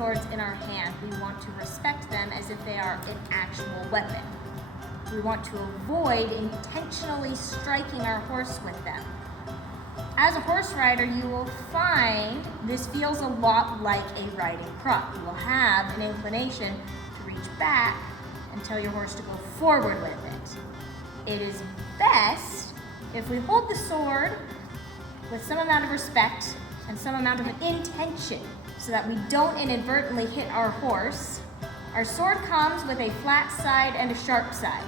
swords in our hand, we want to respect them as if they are an actual weapon. We want to avoid intentionally striking our horse with them. As a horse rider, you will find this feels a lot like a riding crop. You will have an inclination to reach back and tell your horse to go forward with it. It is best if we hold the sword with some amount of respect and some amount of intention so that we don't inadvertently hit our horse. Our sword comes with a flat side and a sharp side.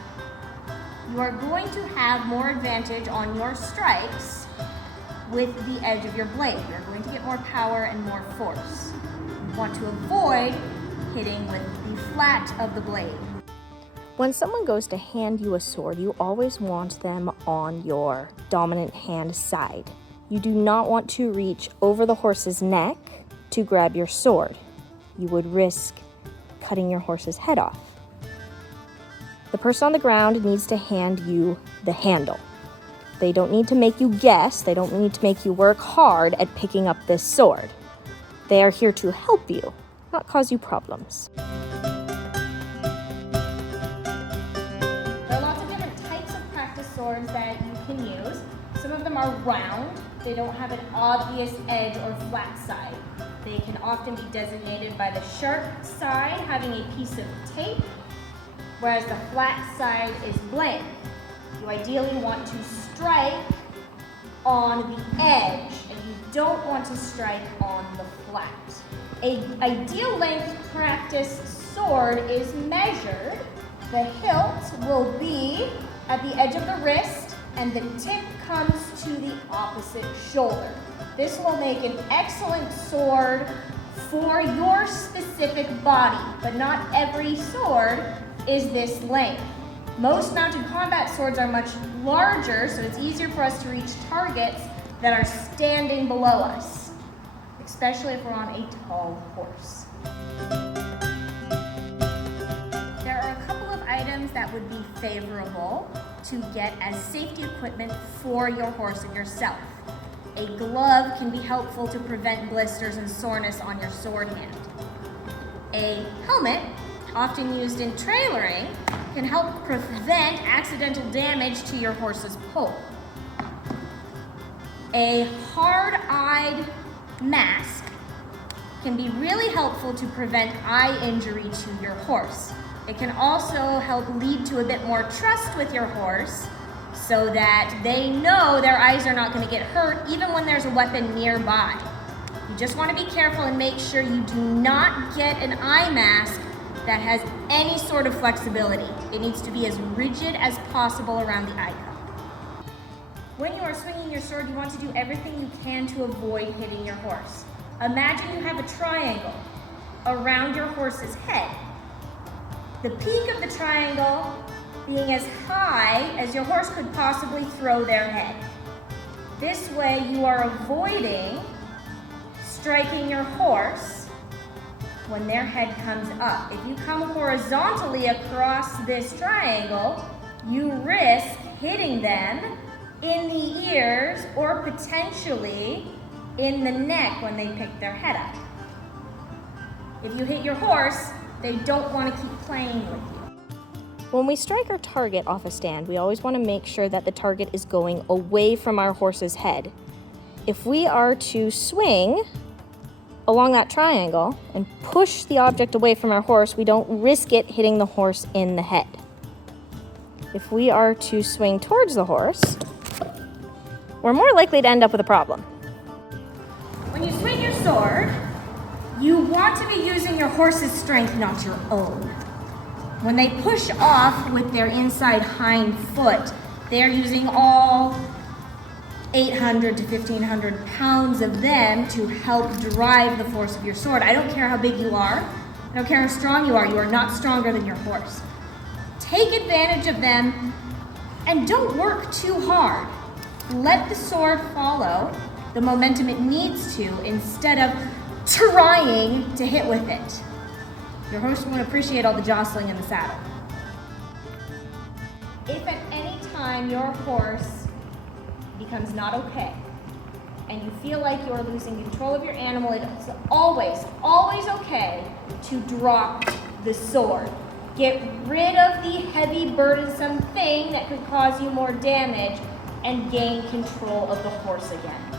You are going to have more advantage on your strikes with the edge of your blade. You're going to get more power and more force. You want to avoid hitting with the flat of the blade. When someone goes to hand you a sword, you always want them on your dominant hand side. You do not want to reach over the horse's neck to grab your sword. You would risk cutting your horse's head off. The person on the ground needs to hand you the handle. They don't need to make you guess. They don't need to make you work hard at picking up this sword. They are here to help you, not cause you problems. Swords that you can use. Some of them are round. They don't have an obvious edge or flat side. They can often be designated by the sharp side having a piece of tape, whereas the flat side is blank. You ideally want to strike on the edge, and you don't want to strike on the flat. An ideal length practice sword is measured. The hilt will be at the edge of the wrist, and the tip comes to the opposite shoulder. This will make an excellent sword for your specific body, but not every sword is this length. Most mounted combat swords are much larger, so it's easier for us to reach targets that are standing below us, especially if we're on a tall horse. Items that would be favorable to get as safety equipment for your horse and yourself. A glove can be helpful to prevent blisters and soreness on your sword hand. A helmet, often used in trailering, can help prevent accidental damage to your horse's poll. A hard-eyed mask can be really helpful to prevent eye injury to your horse. It can also help lead to a bit more trust with your horse so that they know their eyes are not going to get hurt even when there's a weapon nearby. You just want to be careful and make sure you do not get an eye mask that has any sort of flexibility. It needs to be as rigid as possible around the eye cup. When you are swinging your sword, you want to do everything you can to avoid hitting your horse. Imagine you have a triangle around your horse's head. The peak of the triangle being as high as your horse could possibly throw their head. This way you are avoiding striking your horse when their head comes up. If you come horizontally across this triangle, you risk hitting them in the ears or potentially in the neck when they pick their head up. If you hit your horse, they don't want to keep playing with you. When we strike our target off a stand, we always want to make sure that the target is going away from our horse's head. If we are to swing along that triangle and push the object away from our horse, we don't risk it hitting the horse in the head. If we are to swing towards the horse, we're more likely to end up with a problem. When you swing your sword, you want to be using your horse's strength, not your own. When they push off with their inside hind foot, they're using all 800 to 1,500 pounds of them to help drive the force of your sword. I don't care how big you are. I don't care how strong you are not stronger than your horse. Take advantage of them and don't work too hard. Let the sword follow the momentum it needs to instead of trying to hit with it. Your horse won't appreciate all the jostling in the saddle. If at any time your horse becomes not okay, and you feel like you're losing control of your animal, it's always, always okay to drop the sword. Get rid of the heavy, burdensome thing that could cause you more damage and gain control of the horse again.